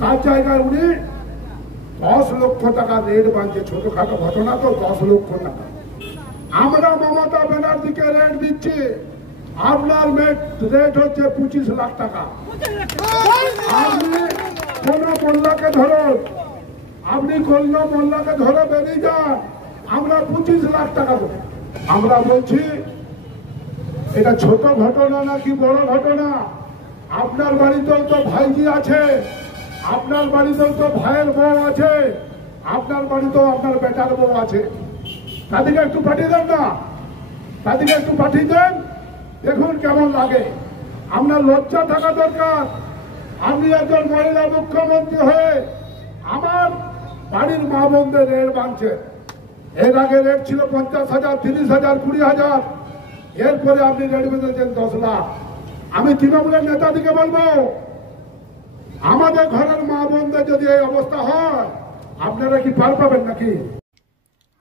তার জায়গায় উনি 10 লক্ষ টাকা রেট বাঁধছে। ছোটখাটো ঘটনা তো, 10 লক্ষ টাকা। আমরা মমতা ব্যানার্জিকে রেট দিচ্ছি, আপনার রেট হচ্ছে 25 লাখ টাকা। আপনি কোন মোল্লাকে ধরুন, আপনি কোন মোল্লাকে ধরে বেরিয়ে যান, আমরা 25 লাখ টাকা দেব। আমরা বলছি এটা ছোট ঘটনা নাকি বড় ঘটনা? আপনার বাড়িতেও তো ভাইজি আছে, আপনার বাড়িতেও তো ভাইয়ের বউ আছে, আপনার বাড়িতেও আপনার বেটার বউ আছে। তাদেরকে একটু পাঠিয়ে দেন না, তাদেরকে একটু পাঠিয়ে দেন, দেখুন কেমন লাগে। আপনার লজ্জা থাকা দরকার। আপনি একজন মহিলা মুখ্যমন্ত্রী হয়ে আমার বাড়ির মা বোনদের রেট বাঁধছে। এর আগে রেট ছিল 50,000, 30,000, 20,000। এরপরে আপনি রেট বেঁধেছেন 10 লাখ। আমি তৃণমূলের নেতাদিকে বলবো, আমাদের ঘরের মা বোনদের যদি এই অবস্থা হয়, আপনারা কি পার পাবেন নাকি?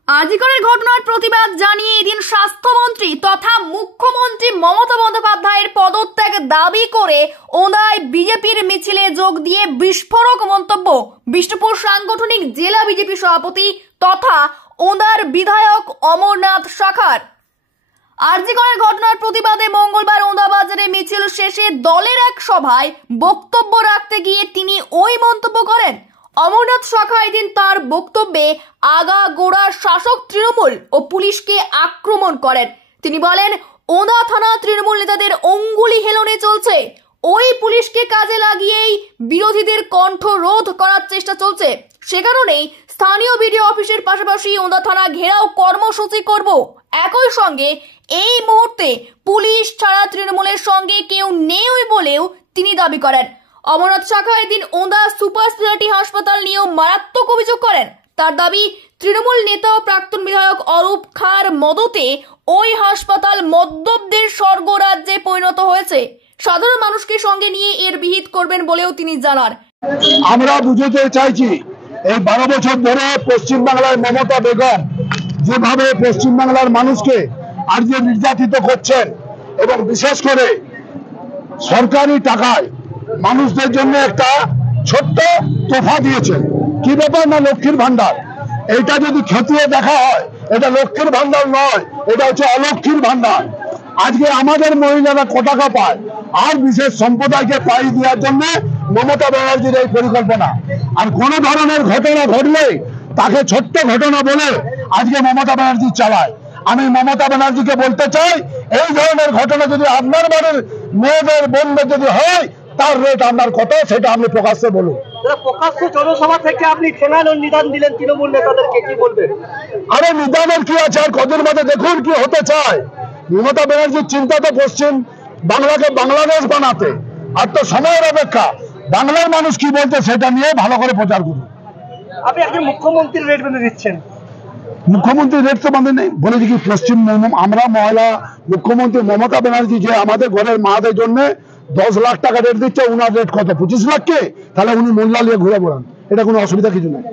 আজিকরের ঘটনার প্রতিবাদ জানিয়ে এদিন স্বাস্থ্যমন্ত্রী তথা মুখ্যমন্ত্রী মমতা বন্দ্যোপাধ্যায়ের পদত্যাগ দাবি করে ওঁদায় বিজেপির মিছিলে যোগ দিয়ে বিস্ফোরক মন্তব্য বিষ্ণুপুর সাংগঠনিক জেলা বিজেপি সভাপতি তথা ওঁদার বিধায়ক অমরনাথ শাখার। আজিকরের ঘটনার প্রতিবাদে মঙ্গলবার ওঁদা বাজারে মিছিল শেষে দলের এক সভায় বক্তব্য রাখতে গিয়ে তিনি ওই মন্তব্য করেন। অমরনাথ শাখা এদিন তার বক্তব্যে আগাগোড়া শাসক তৃণমূল ও পুলিশকে আক্রমণ করেন। তিনি বলেন, ওঁদা থানা তৃণমূল নেতাদের অঙ্গুলি হেলনে চলছে। ওই পুলিশকে কাজে লাগিয়েই বিরোধীদের কণ্ঠ রোধ করার চেষ্টা চলছে। সে কারণেই স্থানীয় বিডিও অফিসের পাশাপাশি ওঁদা থানা ঘেরাও কর্মসূচি করব। একই সঙ্গে এই মুহূর্তে পুলিশ ছাড়া তৃণমূলের সঙ্গে কেউ নেই বলেও তিনি দাবি করেন। অমরনাথ শাখা এদিন ওঁদা সুপার স্পেশালিটি হাসপাতাল নিয়েও মারাত্মক অভিযোগ করেন। তার দাবি, তৃণমূল নেতা ও প্রাক্তন বিধায়ক অরূপ খাঁর মদতে ওই হাসপাতাল মদ্যপদের স্বর্গরাজ্যে পরিণত হয়েছে। সাধারণ মানুষকে সঙ্গে নিয়ে এর বিহিত করবেন বলেও তিনি জানান। আমরা বুঝতে চাইছি, এই 12 বছর ধরে পশ্চিমবাংলায় মমতা বেগম যেভাবে পশ্চিমবাংলার মানুষকে আজকে নির্যাতিত করছেন এবং বিশেষ করে সরকারি টাকায় মানুষদের জন্য একটা ছোট্ট তোফা দিয়েছেন। কি ব্যাপার না, লক্ষ্মীর ভান্ডার। এটা যদি খতিয়ে দেখা হয়, এটা লক্ষ্মীর ভান্ডার নয়, এটা হচ্ছে অলক্ষ্মীর ভান্ডার। আজকে আমাদের মহিলারা ক টাকা পায়, আর বিশেষ সম্প্রদায়কে পাই দেওয়ার জন্য মমতা ব্যানার্জির এই পরিকল্পনা। আর কোন ধরনের ঘটনা ঘটলে তাকে ছোট্ট ঘটনা বলে আজকে মমতা ব্যানার্জি চালায়। আমি মমতা ব্যানার্জিকে বলতে চাই, এই ধরনের ঘটনা যদি আপনার বাড়ির মেয়েদের বোনদের যদি হয়, তার রেট আপনার কত সেটা আপনি প্রকাশ্যে বলুন। প্রকাশ্য জনসভা থেকে আপনি ফেনানো নিদান দিলেন তৃণমূল নেতাদেরকে, কি বলবেন? আরে নিদানের কি আছে, আর কদিন মধ্যে দেখুন কি হতে চায়। মমতা ব্যানার্জির চিন্তা তো পশ্চিম বাংলাকে বাংলাদেশ বানাতে, আর তো সময়ের অপেক্ষা। বাংলার মানুষ কি বলতে সেটা নিয়ে ভালো করে প্রচার করুন। আপনি আজকে মুখ্যমন্ত্রীর রেট বেঁধে দিচ্ছেন। মুখ্যমন্ত্রী রেট তো বাঁধে নেই, বলেছি কি পশ্চিম আমরা মহিলা মুখ্যমন্ত্রী মমতা ব্যানার্জি যে আমাদের ঘরের মাদের জন্য 10 লাখ টাকা রেট দিচ্ছে, উনার রেট কত? 25 লাখ কে? তাহলে উনি মোল্লা নিয়ে ঘুরে বেড়ান, এটা কোনো অসুবিধা কিছু নেই।